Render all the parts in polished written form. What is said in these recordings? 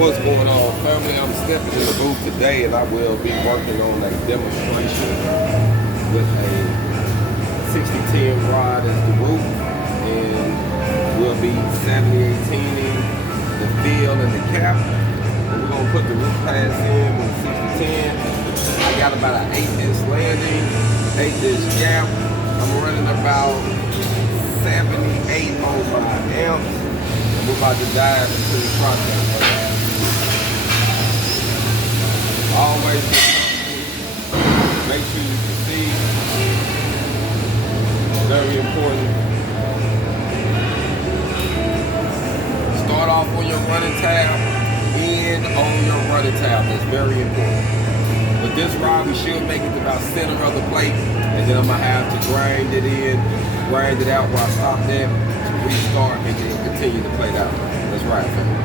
What's going on, family? I'm stepping in the booth today and I will be working on a demonstration with a 60-10 rod as the root, and we'll be 70-18ing the fill and the cap. And we're gonna put the root pass in with 60-10. I got about an 8-inch landing, 8-inch gap. I'm running about 78 on my amps. And we're about to dive into the process. Always make sure you can see. Very important. Start off on your running tab, end on your running tab. That's very important. With this rod, we should make it to about center of the plate, and then I'm gonna have to grind it in, grind it out where I stopped at, to restart, and then continue to plate out. That's right, family.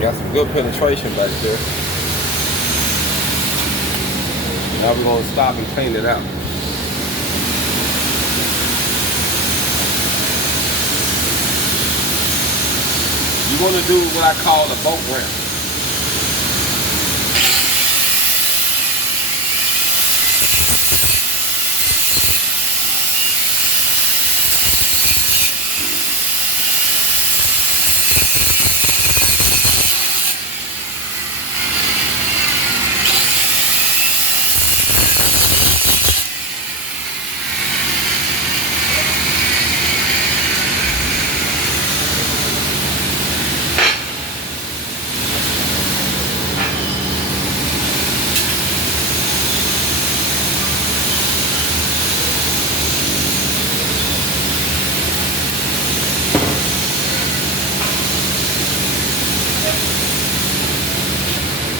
Got some good penetration back there. Now we're gonna stop and clean it out. You're gonna do what I call a boat ramp.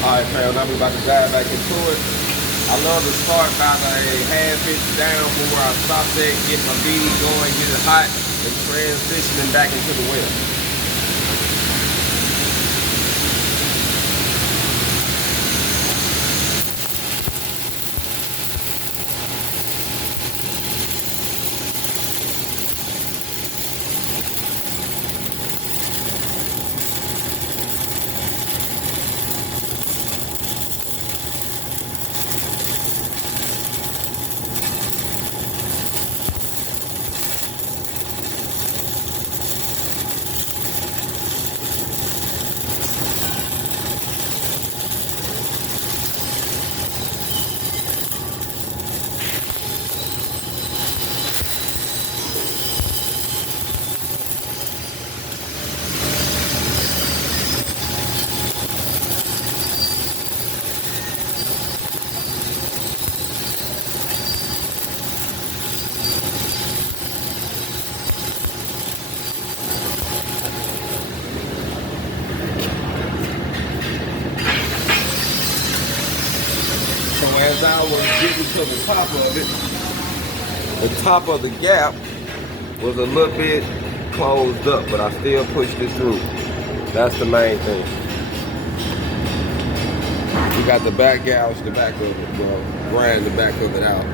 Alright, fam, now we're about to dive back into it. I love to start about a half-inch down from where I stopped at, get my bead going, get it hot, and transitioning back into the weld. So as I was getting to the top of it, the top of the gap was a little bit closed up, but I still pushed it through. That's the main thing. We got the back gouge, the back of it, grind the back of it out.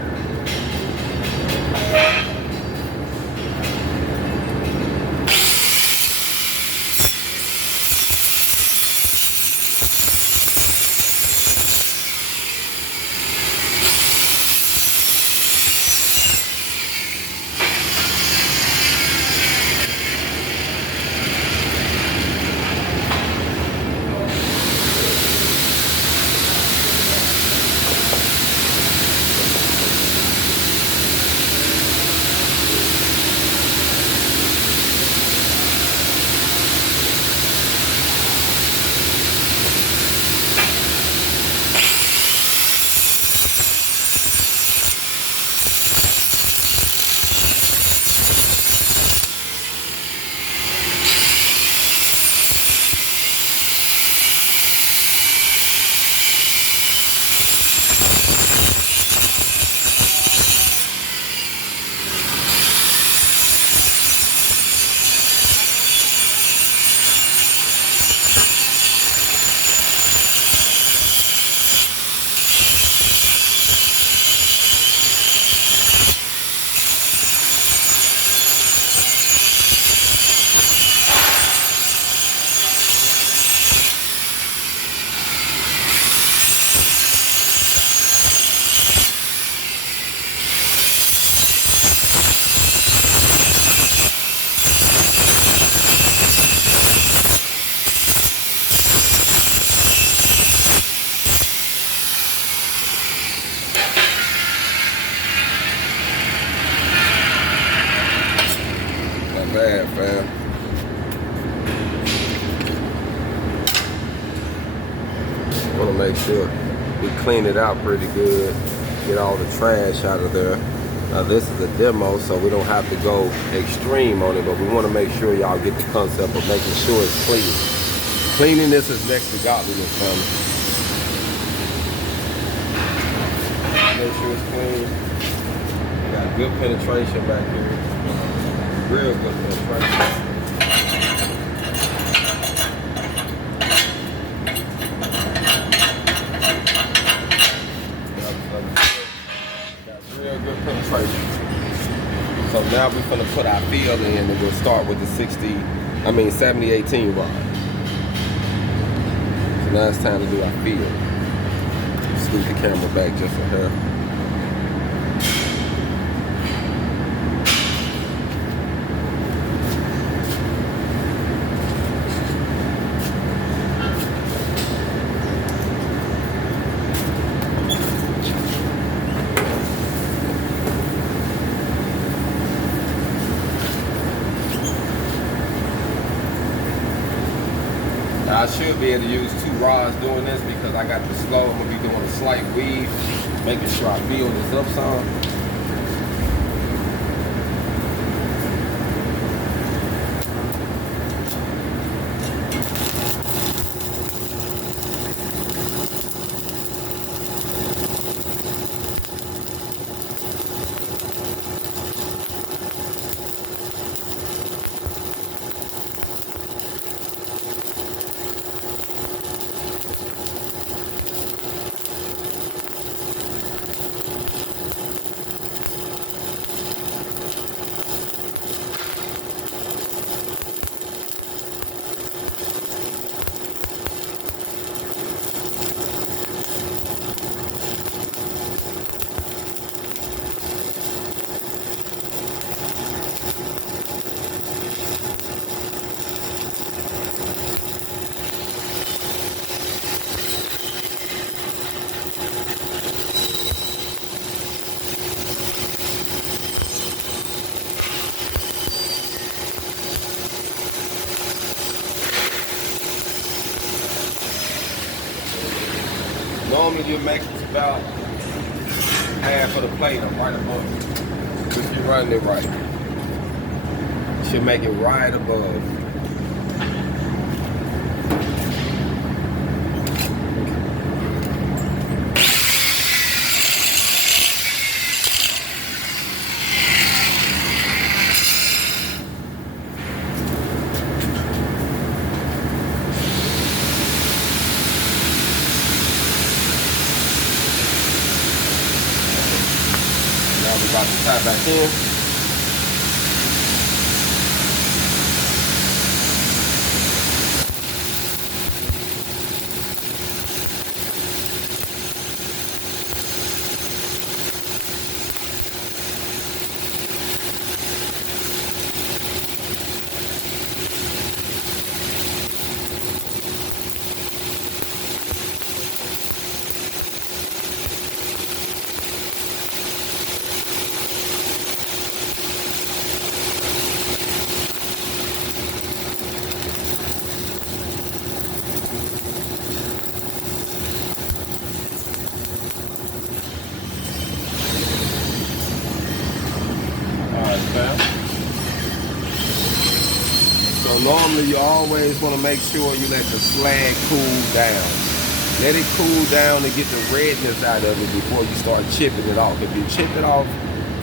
sure we clean it out pretty good, get all the trash out of there. Now this is a demo, so we don't have to go extreme on it, but we want to make sure y'all get the concept of making sure it's clean. Cleanliness is next to godliness, family. Make sure it's clean. We got good penetration back here. Real good penetration. Real good penetration. So now we're gonna put our field in, and we'll start with the 70-18 rod. So now it's time to do our field. Scoot the camera back just a hair. I should be able to use 2 rods doing this because I got the slow. I'm gonna be doing a slight weave, making sure I build this up some. Normally you make about half of the plate up right above it. If you're running it right. You should make it right above. We're about to tie back in. So normally you always want to make sure you let the slag cool down. Let it cool down to get the redness out of it before you start chipping it off. If you chip it off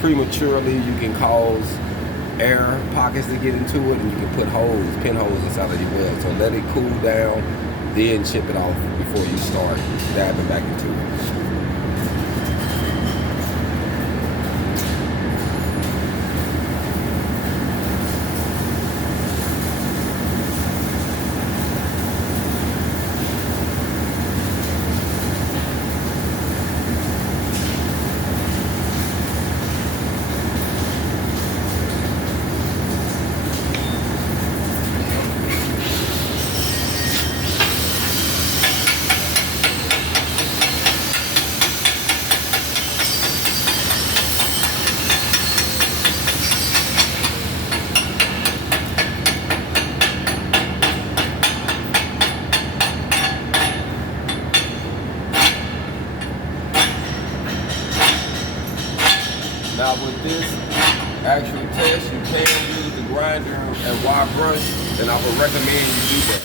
prematurely, you can cause air pockets to get into it, and you can put holes, pin holes inside of your weld. So let it cool down, then chip it off before you start dabbing back into it. Now with this actual test, you can use the grinder and wire brush, and I would recommend you do that.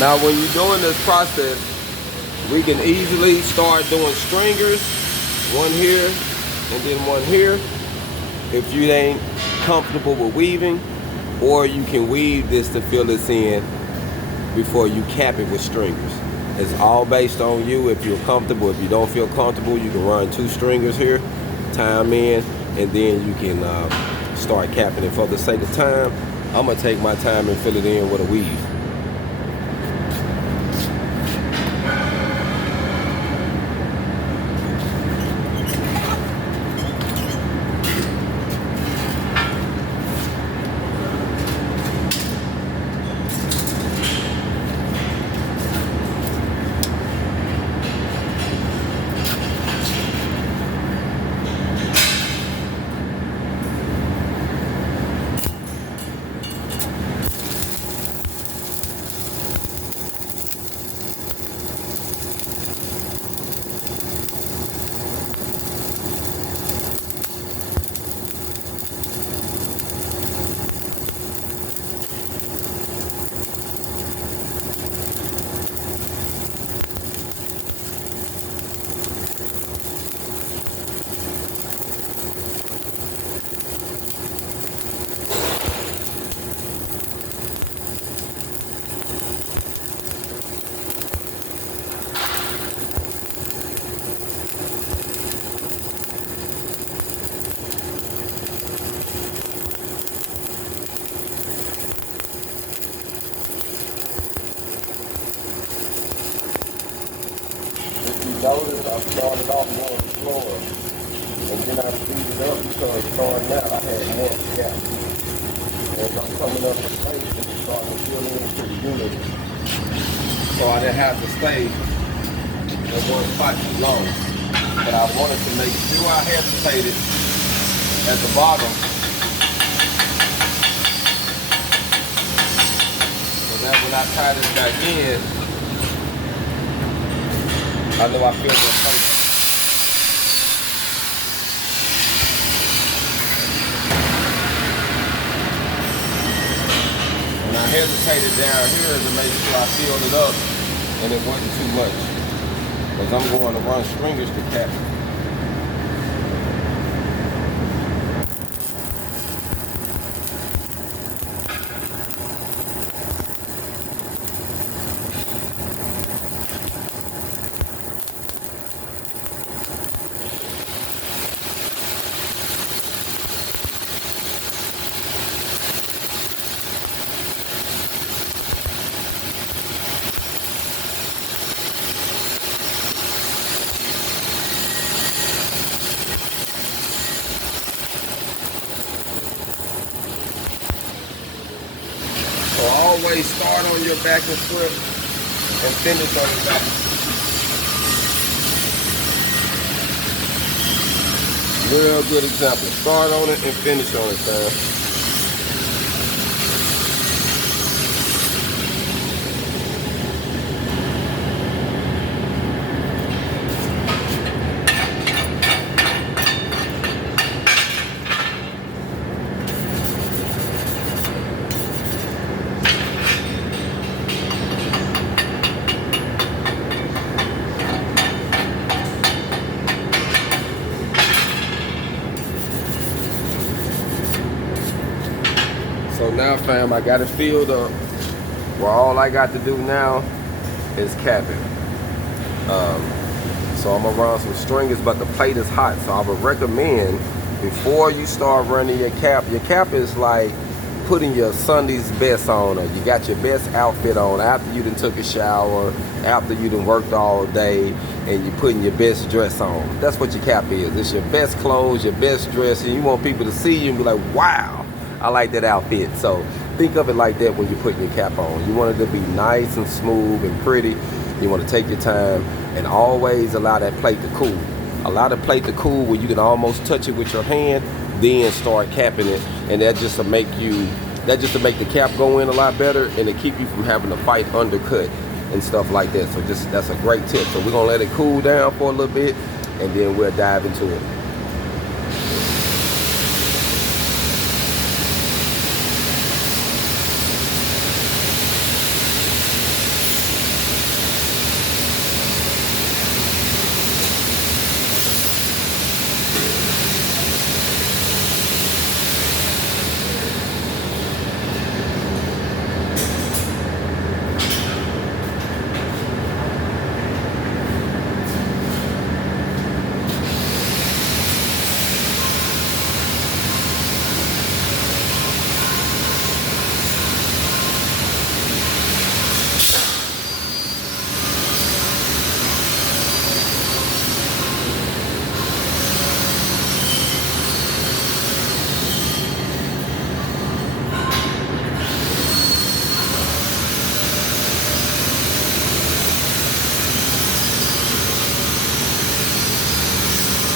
Now when you're doing this process, we can easily start doing stringers, one here and then one here, if you ain't comfortable with weaving, or you can weave this to fill this in before you cap it with stringers. It's all based on you. If you're comfortable. If you don't feel comfortable, you can run 2 stringers here, tie them in, and then you can start capping it. For the sake of time, I'm gonna take my time and fill it in with a weave. Notice I started off more slower, and then I speeded up because starting out I had more gaps. As I'm coming up the space, it's starting to fill in pretty good. So I didn't have to stay in one spot too long. But I wanted to make sure I hesitated at the bottom, so that when I tie this back in, I know I feel the place. And I hesitated down here to make sure I filled it up and it wasn't too much, because I'm going to run stringers to cap it. So always start on your backing strip and finish on your back. Real good example. Start on it and finish on it, Sam. fam, I got it filled up. Well, all I got to do now is cap it. So I'm gonna run some stringers, but the plate is hot. So I would recommend, before you start running your cap is like putting your Sunday's best on, or you got your best outfit on after you done took a shower, after you done worked all day, and you putting your best dress on. That's what your cap is. It's your best clothes, your best dress, and you want people to see you and be like, wow, I like that outfit. So think of it like that when you're putting your cap on. You want it to be nice and smooth and pretty. You want to take your time and always allow that plate to cool. Allow the plate to cool where you can almost touch it with your hand, then start capping it, and that just to make the cap go in a lot better, and to keep you from having to fight undercut and stuff like that. So that's a great tip. So we're gonna let it cool down for a little bit, and then we'll dive into it.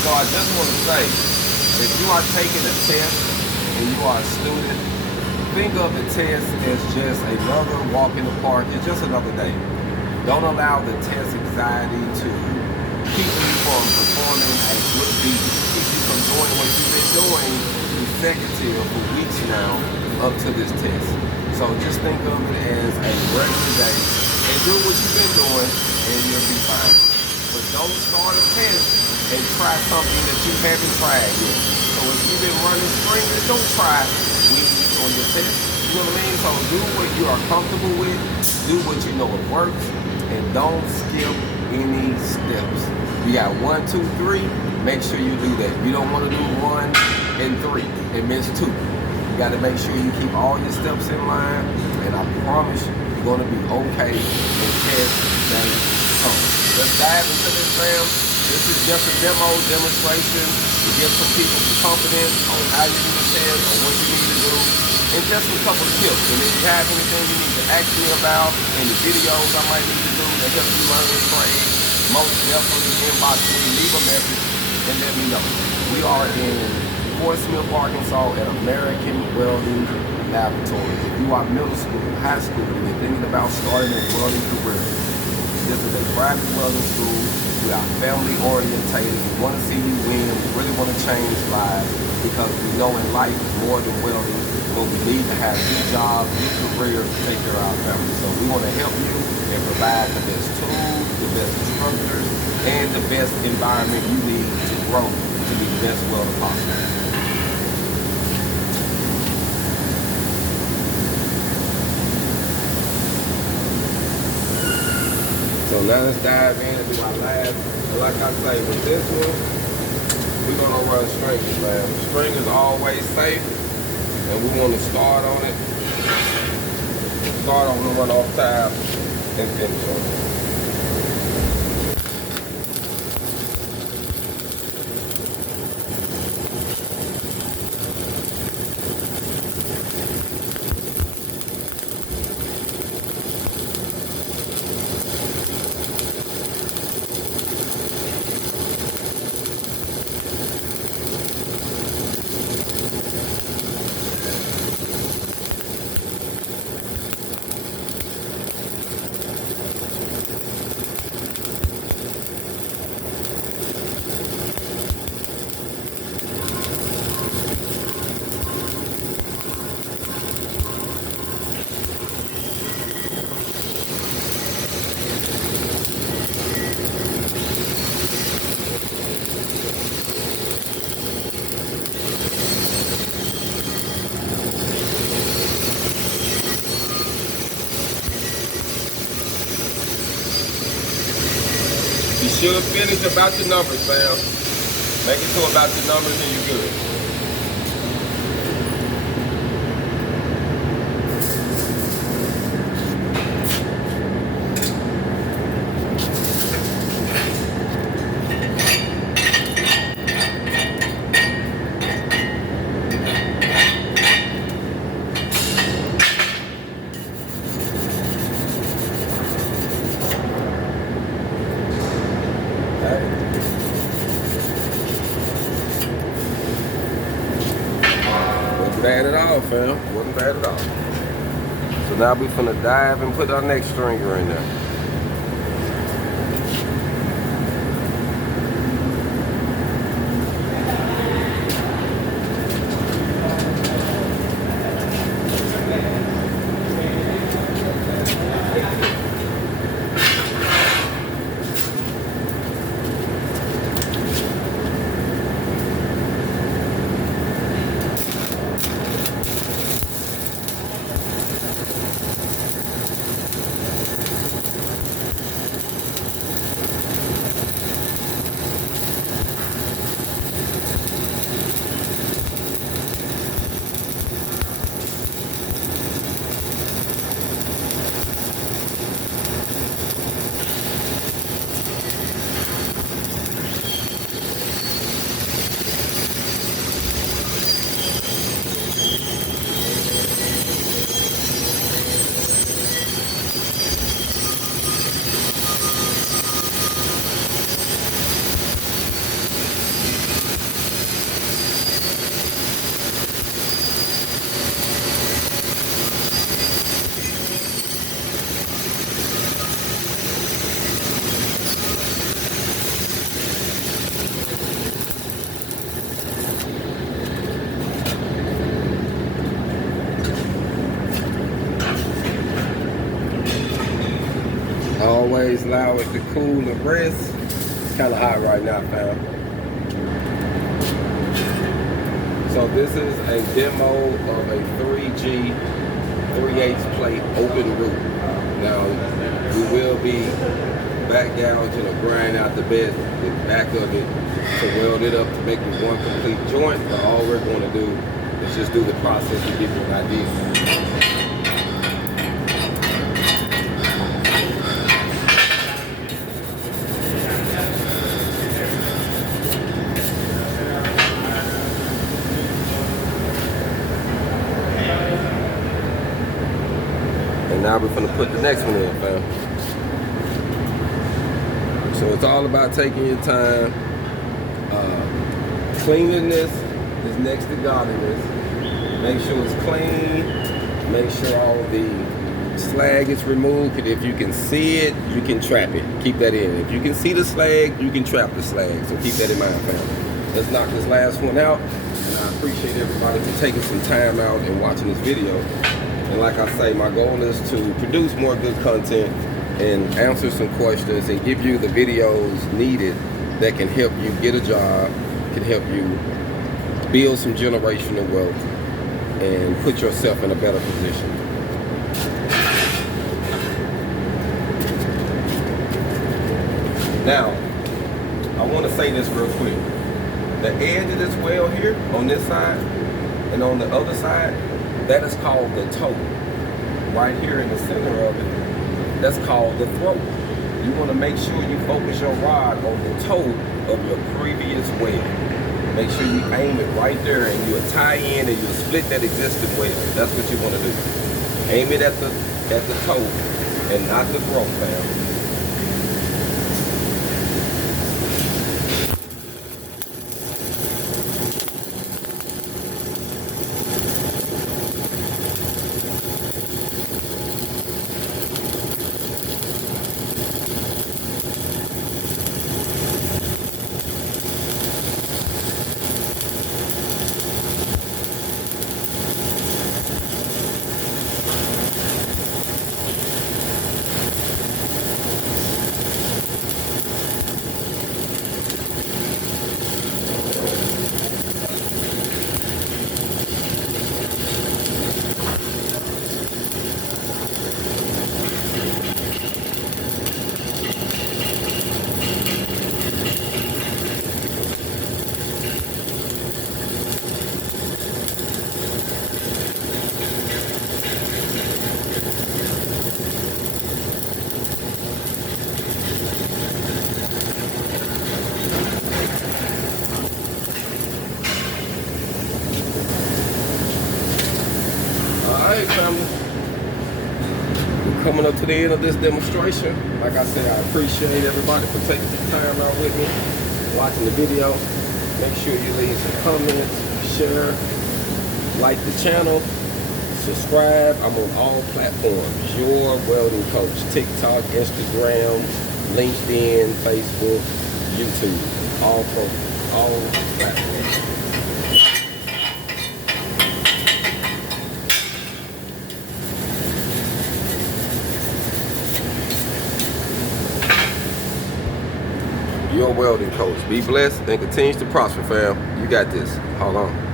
So I just want to say, if you are taking a test and you are a student, think of the test as just another walk in the park. It's just another day. Don't allow the test anxiety to keep you from performing a good deed, keep you from doing what you've been doing consecutive for weeks now up to this test. So just think of it as a regular day and do what you've been doing and you'll be fine. But don't start a test and try something that you haven't tried yet. So if you've been running stringers, don't try weeks on your test. You know what I mean? So do what you are comfortable with, do what you know it works, and don't skip any steps. You got 1, 2, 3, make sure you do that. You don't want to do 1 and 3 and miss 2. You got to make sure you keep all your steps in line, and I promise you're going to be okay in test day comes. Let's dive into this, fam. This is just a demonstration to give some people some confidence on how you do the test, on what you need to do, and just a couple of tips. And if you have anything you need to ask me about, any videos I might need to do to help you learn this trade, most definitely inbox me, leave a message, and let me know. We are in Fort Smith, Arkansas at American Welding Laboratory. If you are middle school, high school, and you're thinking about starting a welding career, this is a private welding school. We are family orientated. We want to see you win. We really want to change lives, because we know in life is more than welding, but we need to have good jobs, good careers to take care of our family. So we want to help you and provide the best tools, the best instructors, and the best environment you need to grow to be the best welder possible. So now let's dive in and do our last. And like I say, with this one, we're gonna run stringers, man. String is always safe, and we want to start on it. Start on the run off tab and finish on it. should finish about your numbers, fam. Make it to about your numbers and you're good. Bad at all, fam. Wasn't bad at all. So now we finna dive and put our next stringer in there. Always allow it to cool and rest. It's kind of hot right now, fam. So this is a demo of a 3G 3/8 plate open root. Now we will be back down to the grind out the bed, the back of it, to weld it up to make it one complete joint. But all we're going to do is just do the process to give you an idea. Now we're gonna put the next one in, fam. So it's all about taking your time. Cleanliness is next to godliness. Make sure it's clean. Make sure all the slag is removed. Because if you can see it, you can trap it. Keep that in. If you can see the slag, you can trap the slag. So keep that in mind, fam. Let's knock this last one out. And I appreciate everybody for taking some time out and watching this video. And like I say, my goal is to produce more good content and answer some questions and give you the videos needed that can help you get a job, can help you build some generational wealth and put yourself in a better position. Now, I want to say this real quick. The edge of this weld here on this side and on the other side, that is called the toe. Right here in the center of it, that's called the throat. You want to make sure you focus your rod on the toe of your previous weld. Make sure you aim it right there and you'll tie in and you'll split that existing weld. That's what you want to do. Aim it at the toe and not the throat, fam. coming up to the end of this demonstration. Like I said, I appreciate everybody for taking some time out with me, watching the video. Make sure you leave some comments, share, like the channel, subscribe. I'm on all platforms. Your welding coach. TikTok, Instagram, LinkedIn, Facebook, YouTube. All platforms. Your welding coach. Be blessed and continue to prosper, fam. You got this. Hold on.